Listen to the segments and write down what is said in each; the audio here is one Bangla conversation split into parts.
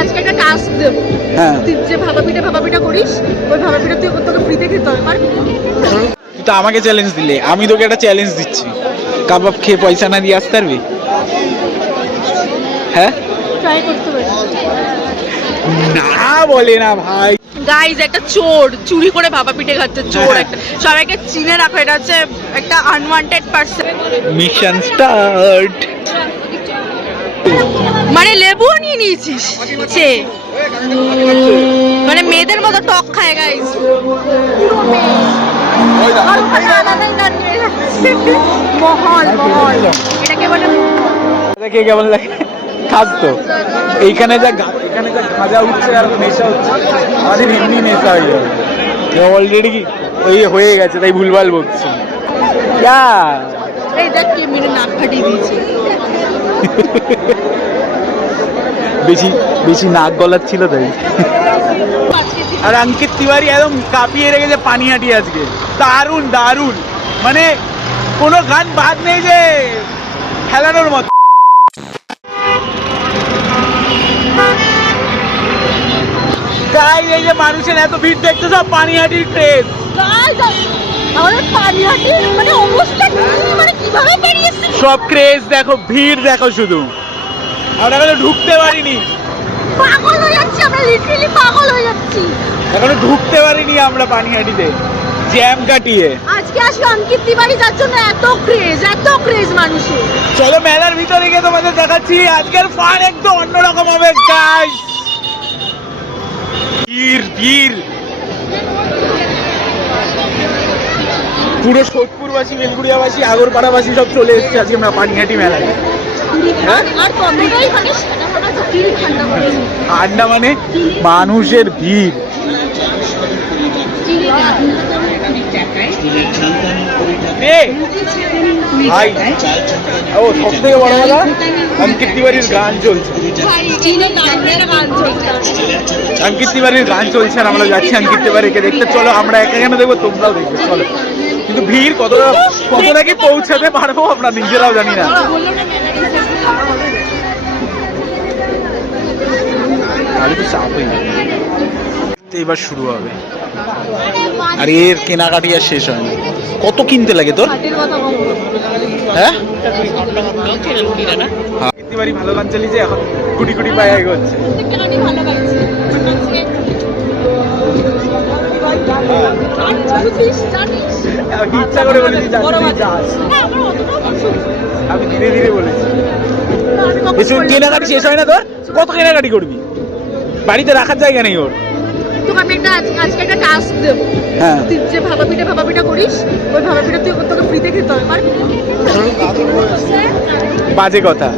আজকে একটা টাস্ক দেব। হ্যাঁ, তুই যে ভাপা পিঠা করিস, ওই ভাপা পিঠা তুই তোকে ফ্রিতে খেতে হবে, পারবি? তুই তো আমাকে চ্যালেঞ্জ দিলে, আমি তোকে একটা চ্যালেঞ্জ দিচ্ছি, কাবাব খেয়ে পয়সা না দিয়ে আসতে পারবি? হ্যাঁ, ট্রাই করতে পারি। না বলে না ভাই। গাইজ, একটা চোর চুরি করে ভাপা পিঠে খাচ্ছে, চোর একটা। সবাইকে চিনে রাখো, এটা হচ্ছে একটা আনওয়ান্টেড পারসন। Mission start. মানে লেবুও নিয়ে নিয়েছিস? মানে মেয়েদের মতো টক খায় গাইজ। মহল মহল এটাকে বলে। দেখে কেমন লাগে? খাস তো? এইখানে যা গাঁজা উঠছে আর নেশা হচ্ছে, আমাদের এমনি নেশা হয়ে যাবে। অলরেডি ওই হয়ে গেছে, তাই ভুলভাল বকছি। এই দেখ কে মেরে নাক ফাটিয়ে দিয়েছে। বেশি নাক গলার ছিল তাই। আর অঙ্কিত তিওয়ারি একদম কাঁপিয়ে রেখেছে পানিহাটি আজকে। দারুণ দারুণ, মানে কোনো গান বাদ নেই যে খেলানোর মতো। তাই এই যে মানুষের এত ভিড় দেখতে, সব পানিহাটির ট্রেন। আমাদের পানিহাটির মানে অবস্থা মানে কিভাবে বেরিয়েছে। সব ক্রেজ দেখো, ভিড় দেখো শুধু। আমরা এখনো ঢুকতে পারিনি, পাগল হয়ে যাচ্ছি আমরা, লিটারালি পাগল হয়ে যাচ্ছি। এখনো ঢুকতে পারিনি আমরা পানিহাটিতে, জ্যাম কাটিয়ে। আজকে আসলে অঙ্কিত তিওয়ারি, যার জন্য এত ক্রেজ মানুষের। চলো মেলার ভিতরে গিয়ে তোমাদের দেখাচ্ছি আজকের ফান একদম অন্যরকম হবে গাইস। ভিড় পুরো সোদপুরবাসী, বেলগুড়িয়াবাসী, আগরপাড়াবাসী সব চলে এসেছে আজকে আমরা পানিহাটি মেলায়। আর কতটাই মানে আড্ডা মানে মানুষের ভিড়। ভাই ও সব থেকে বড় কথা, অঙ্কিত তিওয়ারির গান চলছে। অঙ্কিত তিওয়ারির গান চলছে আর আমরা যাচ্ছি অঙ্কিত তিওয়ারিকে দেখতে। চলো আমরা একা কেন দেখবো, তোমরাও দেখবে চলো। কিন্তু ভিড় কতটা কি পৌঁছাতে পারবো আমরা নিজেরাও জানি না। এবার শুরু হবে আর এর কেনাকাটি আর শেষ হয় না। কত কিনতে লাগে তোর? হ্যাঁ, বাড়ি ভালো গান চালিয়েছে, এখন কুটি পায়ে এগোচ্ছে। ইচ্ছা করে বলেছি, আমি ধীরে ধীরে বলেছি। কেনাকাটি শেষ হয় না তোর? কত কেনাকাটি করবি? বাড়িতে রাখার জায়গা নেই ওর। তোকে আমি আজকে একটা টাস্ক দেবো। হ্যাঁ, তুই যে ভাপা পিঠা করিস, ওই ভাপা পিঠা তুই তোকে ফ্রিতে খেতে হবে, পারবি? বাজে কথা,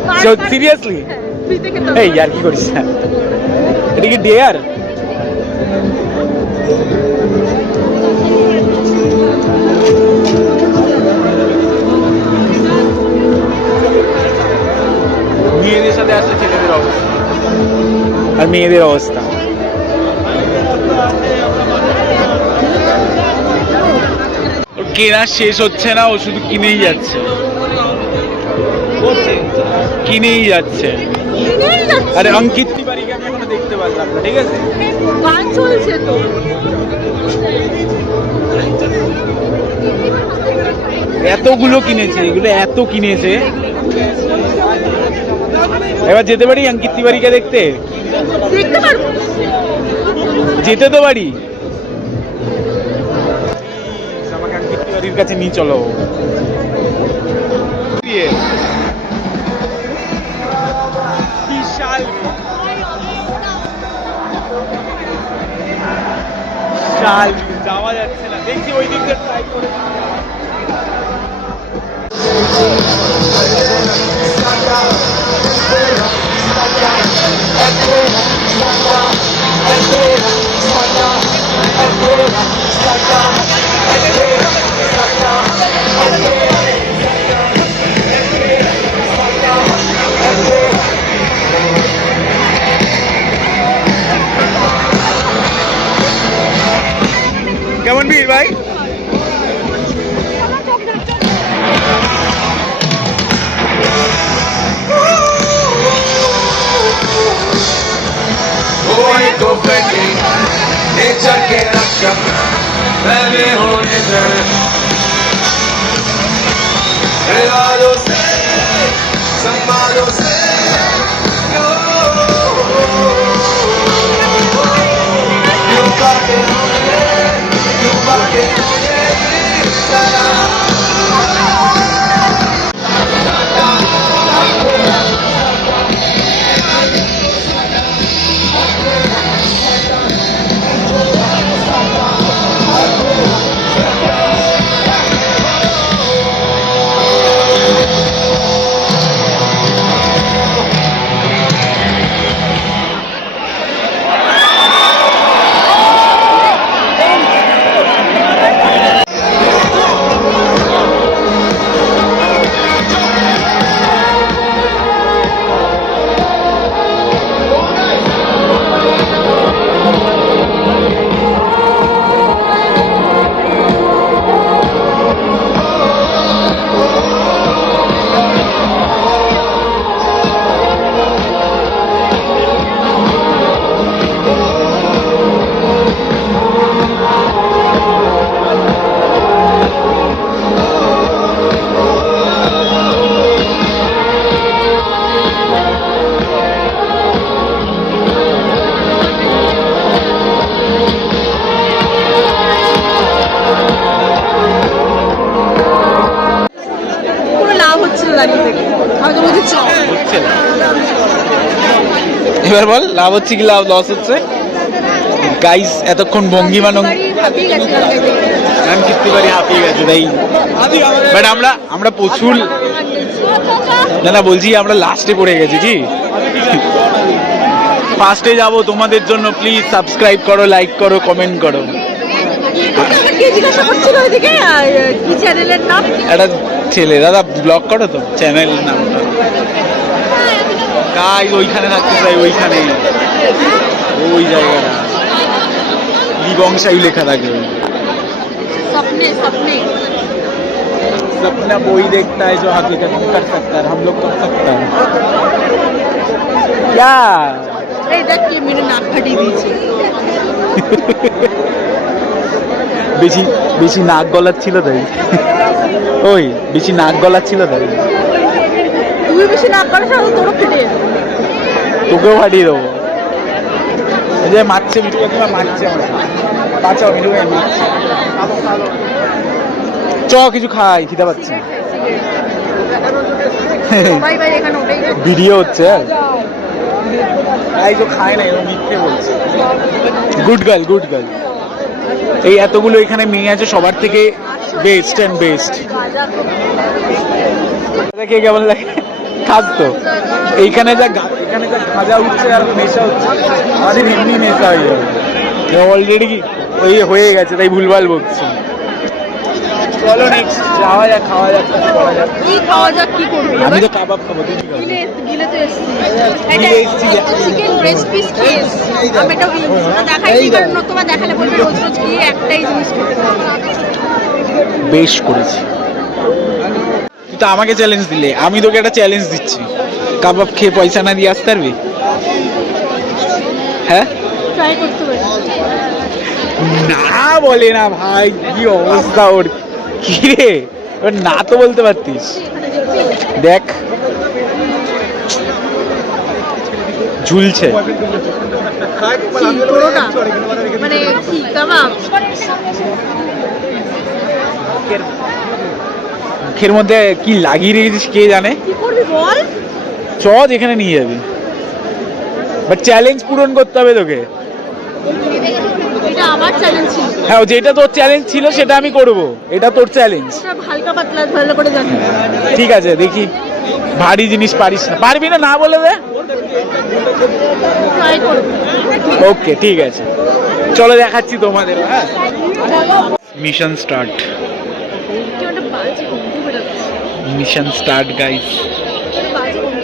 সিরিয়াসলি? ফ্রিতে খেতে হবে। এই আর কি করিস না, এটা কি ডেয়ার? মেয়েদের সাথে আসলে ছেলেদের অবস্থা আর মেয়েদের অবস্থা। কেনা শেষ হচ্ছে না, ও শুধু কিনেই যাচ্ছে। আরে অঙ্কিত তিওয়ারিকে আমি এখনো দেখতে পারলাম না, ঠিক আছে? গান চলছে তো। এতগুলো কিনেছে, এগুলো এত কিনেছে। এবার যেতে পারি অঙ্কিত তিওয়ারিকে দেখতে? পারবো, যেতে তো পারি। আমাকে অঙ্কিত তিওয়ারির কাছে নিয়ে চলো। বিশাল যাওয়া যাচ্ছে না, দেখছি ওই দিকটা ট্রাই করে। কেমন ভিড় ভাই? कोई को फेंके नेचर के रक्षक मैं होने दे रिवालों से सम्मानों से क्यों बातें এবার বল লাভ হচ্ছে কি লাভ লস হচ্ছে গাইস এতক্ষণ ভঙ্গিমা আমি কিত্তি পারি হাঁপিয়ে গেছে তাই বাট আমরা প্রচুর না বলছি আমরা লাস্টে পড়ে গেছি কি ফার্স্টে যাব তোমাদের জন্য প্লিজ সাবস্ক্রাইব করো লাইক করো কমেন্ট করো একটা ছেলে দাদা ব্লগ করো তো চ্যানেলের নামটা গাইস ওইখানে থাকতে চাই ওইখানে ওই জায়গাটা লিবংশাই লেখা থাকে सपना वही देखता है जो हकीकत में कर सकता है हम लोग कर सकता है क्या मेरे नाक फटी দিয়েছে বেশি নাক গলাচ্ছিল তাই ওই বেশি নাক গলাচ্ছিল তাই তুই বেশি নাক গলাছ তোরও ফেটে যাবে তোকেও ফাটিয়ে দেবো এই যে মারছে মিঠু কাকিমা মারছে আমার বাঁচাও মিঠু কাকিমা মারছে চ কিছু খাই খিদা পাচ্ছে ভিডিও হচ্ছে তাই তো খায় না এরকম মিথ্যে বলছে গুড গার্ল এই এতগুলো এখানে মেয়ে আছে সবার থেকে বেস্ট অ্যান্ড বেস্ট দেখে কেমন লাগে খাস তো এইখানে যা খাজা উঠছে আর নেশা হচ্ছে আমাদের এমনি নেশা হয়ে যাবে অলরেডি কি ওই হয়ে গেছে তাই ভুলভাল বলছি চলো নেক্সট যাওয়া যাক খাওয়া যাক কি খাওয়া যাক কি করবি আমি তো কাবাব খাবো তুই কি খাবি গিলে তো এসেছি এটা চিকেন ব্রেস্ট পিস খেয়েছি আমি এটা দেখাইছি কারণ তোমার দেখালে বলবে রোজ কি একটাই জিনিস খেতে বেশ করেছি তুই তো আমাকে চ্যালেঞ্জ দিলে আমি তোকে একটা চ্যালেঞ্জ দিচ্ছি কাবাব খেয়ে পয়সা না দিয়ে আসতে পারবি হ্যাঁ ট্রাই করতে পারি না বলে না ভাই কি অবস্থা ওর কি রে এবার না তো বলতে পারতিস দেখ ঝুলছে মানে কি কাবাব মুখের মধ্যে কি লাগিয়ে রেখেছিস কে জানে কি করবি বল চ যেখানে নিয়ে যাবি বাট চ্যালেঞ্জ পূরণ করতে হবে তোকে এটা আমার চ্যালেঞ্জ ছিল হ্যাঁ যেটা তোর চ্যালেঞ্জ ছিল সেটা আমি করব এটা তোর চ্যালেঞ্জ হালকা পাতলা ভালো করে জানি ঠিক আছে দেখি ভারী জিনিস পারিস না পারবি না না বলে দে ট্রাই করব ওকে ঠিক আছে চলো দেখাচ্ছি তোমাদের হ্যাঁ মিশন স্টার্ট কি ওটা বাজে গন্ধ বেরোচ্ছে মিশন স্টার্ট গাইস বাজে গন্ধ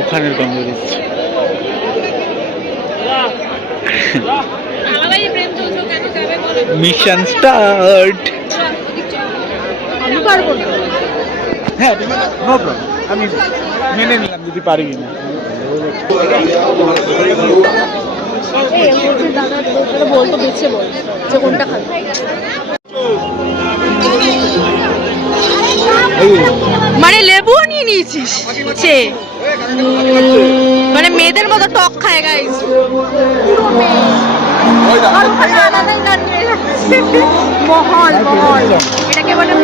ওখানের গন্ধ দিচ্ছে মিশন স্টার্ট আমি পারবো না হ্যাঁ নো প্রবলেম আমি মেনে নিলাম যদি পারবি না দাদা বলতো বেছে বল যে কোনটা খাবে। মানে লেবুও নিয়ে নিয়েছিস সে, মানে মেয়েদের মতো টক খায় গাইস। মহল মহল এটাকে বলে।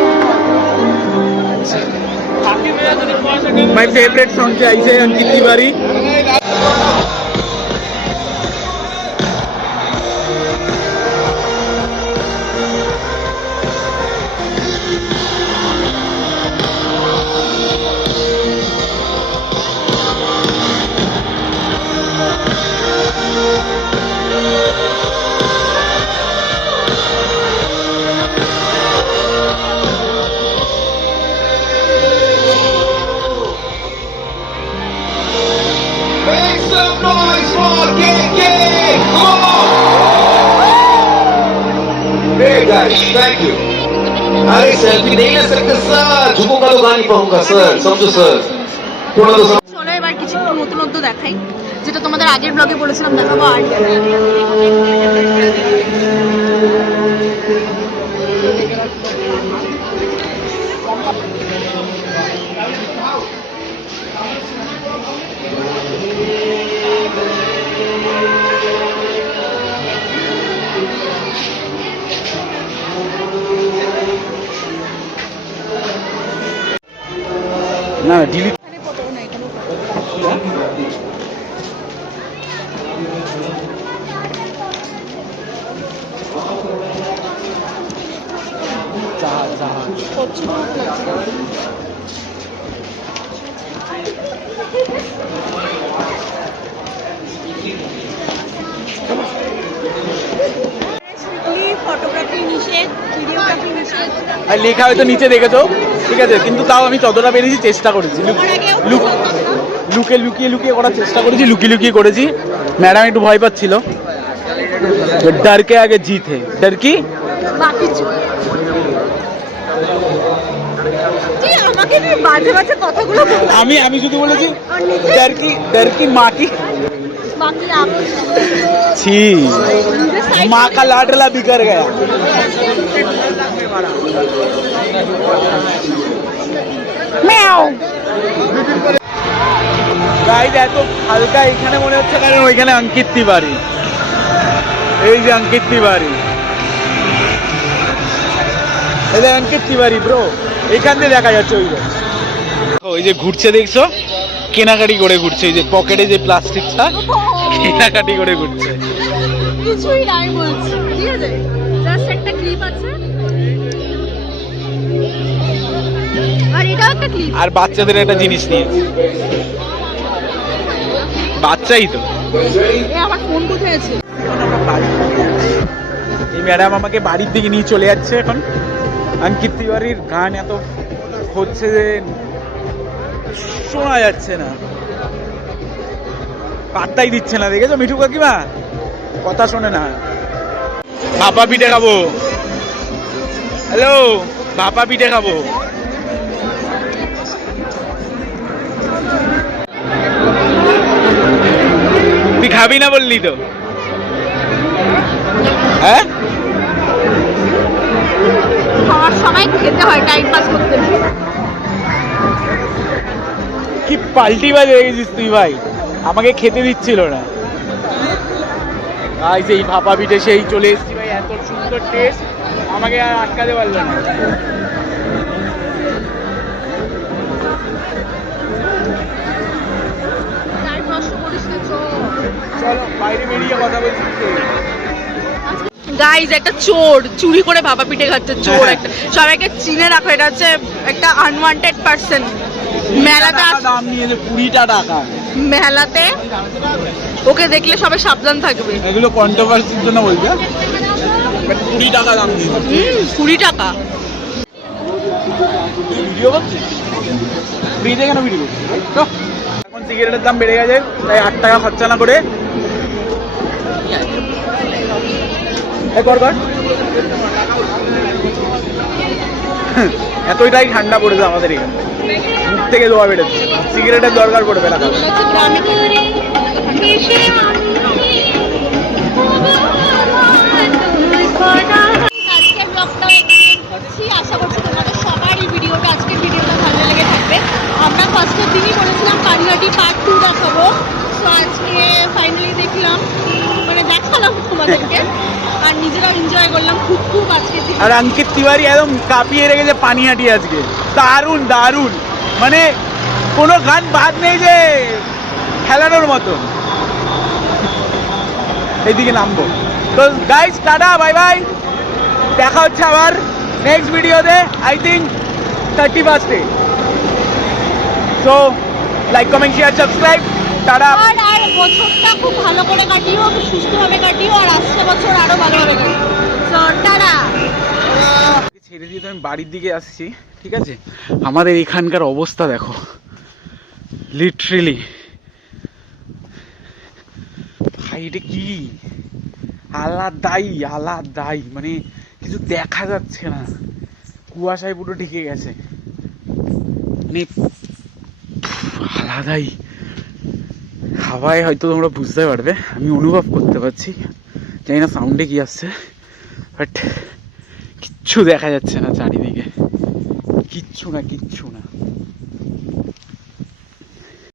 माय फेवरेट सॉन्ग से आई से Ankit Tiwari. Make some noise for KK! Come on! Hey guys, thank you. अरे सेल्फी नहीं ले सकते सर, झुकूंगा तो गा नहीं पाऊंगा सर, समझो सर। थोड़ा तो চলো এবার কিছু একটু নতুনত্ব দেখাই, যেটা তোমাদের আগের ব্লগে বলেছিলাম দেখাবো। আর না ডিলিট ফটোগ্রাফি নিষেধ, ভিডিওগ্রাফি নিষেধ। আর লেখা হয়তো নিচে দেখেছো, ঠিক আছে, কিন্তু তাও আমি যতটা পেরেছি চেষ্টা করেছি, লুকিয়ে লুকিয়ে লুকিয়ে করার চেষ্টা করেছি, লুকিয়ে লুকিয়ে করেছি। ম্যাডাম একটু ভয় পাচ্ছিল, ডর কে আগে জিত হে, ডর কি আমাকে নিয়ে বাজে বাজে কথাগুলো আমি শুধু বলেছি ডর কি মা কি छी माँ का लाडला बिगड़ गया। গাইজ এত হালকা এখানে মনে হচ্ছে কারণ ওইখানে অঙ্কিত তিওয়ারি, এই যে অঙ্কিত তিওয়ারি, এই যে অঙ্কিত তিওয়ারি ব্রো, এইখান দিয়ে দেখা যাচ্ছে। ওই যে ঘুরছে দেখছো, কেনাকাটি করে ঘুরছে, এই যে পকেটে যে প্লাস্টিকটা কেনাকাটি করে ঘুরছে। কিছুই নাই বলছি, ঠিক আছে, জাস্ট একটা ক্লিপ আছে আর এটাও একটা ক্লিপ। আর বাচ্চাদের একটা জিনিস নিয়েছি, বাচ্চাই তো। আমার ফোন কোথায় আছে? এই ম্যাডাম আমাকে বাড়ির দিকে নিয়ে চলে যাচ্ছে এখন। অঙ্কিত তিওয়ারির গান এত হচ্ছে যে শোনা যাচ্ছে না, পাত্তাই দিচ্ছে না, দেখেছো মিঠু কাকিমা কথা শোনে না। ভাপা পিঠে খাবো, হ্যালো ভাপা পিঠে খাবো। তুই খাবি না বললি তো? হ্যাঁ, খাওয়ার সময় খেতে হয় টাইম পাস করতে। কি পাল্টি বাজ হয়ে গেছিস তুই ভাই, আমাকে খেতে দিচ্ছিল না। ভাই সেই ভাপা পিঠে সেই চলে এসেছি ভাই, এত সুন্দর টেস্ট, আমাকে আর আটকাতে পারলো না। চলো বাইরে বেরিয়ে কথা বলছি। গাইজ একটা চোর চুরি করে ভাপা পিঠে খাচ্ছে, চোর একটা, সবাইকে চিনে রাখো, এটা হচ্ছে একটা আনওয়ান্টেড পারসন। মেলাতে দাম নিয়েছে 20 টাকা, মেলাতে ওকে দেখলে সবাই সাবধান থাকবে। এগুলো কন্ট্রোভার্সির জন্য বলবে, 20 টাকা দাম নিয়েছে। 20 টাকা। ভিডিও করছিস? ফ্রিতে কেন ভিডিও করছিস? এখন সিগারেটের দাম বেড়ে গেছে, তাই 8 টাকা খরচা না করে কর এতটাই ঠান্ডা পড়েছে আমাদের এখানে, মুখ থেকে ধোয়া বেরোচ্ছে, সিগারেটের দরকার পড়বে না। এগুলো হচ্ছে গ্রামে থাকে। আজকের ব্লগটা করছি, আশা করছি তোমাদের সবারই ভিডিওটা, আজকের ভিডিওটা ভালো লেগে থাকবে। আমরা ফার্স্টের দিনই বলেছিলাম কালিহাটি পার্ট 2 দেখাবো, তো আজকে ফাইনালি দেখলাম, মানে দেখালাম তোমাদেরকে, আর নিজেরাও এনজয় করলাম খুব খুব আজকে। আর অঙ্কিত তিওয়ারি একদম কাঁপিয়ে রেখেছে পানিহাটি আজকে, দারুণ দারুণ, মানে কোনো গান বাদ নেই যে খেলানোর মতো। এইদিকে নামবো তো গাইস, টাটা বাই বাই, দেখা হচ্ছে আবার নেক্সট ভিডিওতে, I think 31 so like comment share subscribe, tata. আর বছরটা খুব ভালো করে কাটিও, খুব সুস্থভাবে কাটিও, আর আসছে বছর আরো ভালোভাবে কাটিও। তো টাটা। ছেড়ে দিয়ে তো আমি বাড়ির দিকে আসছি, ঠিক আছে? আমাদের এখানকার অবস্থা দেখো, লিটারেলি ভাই এটা কি আলাদাই আলাদাই, মানে কিছু দেখা যাচ্ছে না, কুয়াশায় পুরো ঢেকে গেছে, মানে আলাদাই। হাওয়ায় হয়তো তোমরা বুঝতে পারবে, আমি অনুভব করতে পারছি, জানি না সাউন্ডে কি আসছে, বাট কিচ্ছু দেখা যাচ্ছে না চারিদিকে, কিচ্ছু না।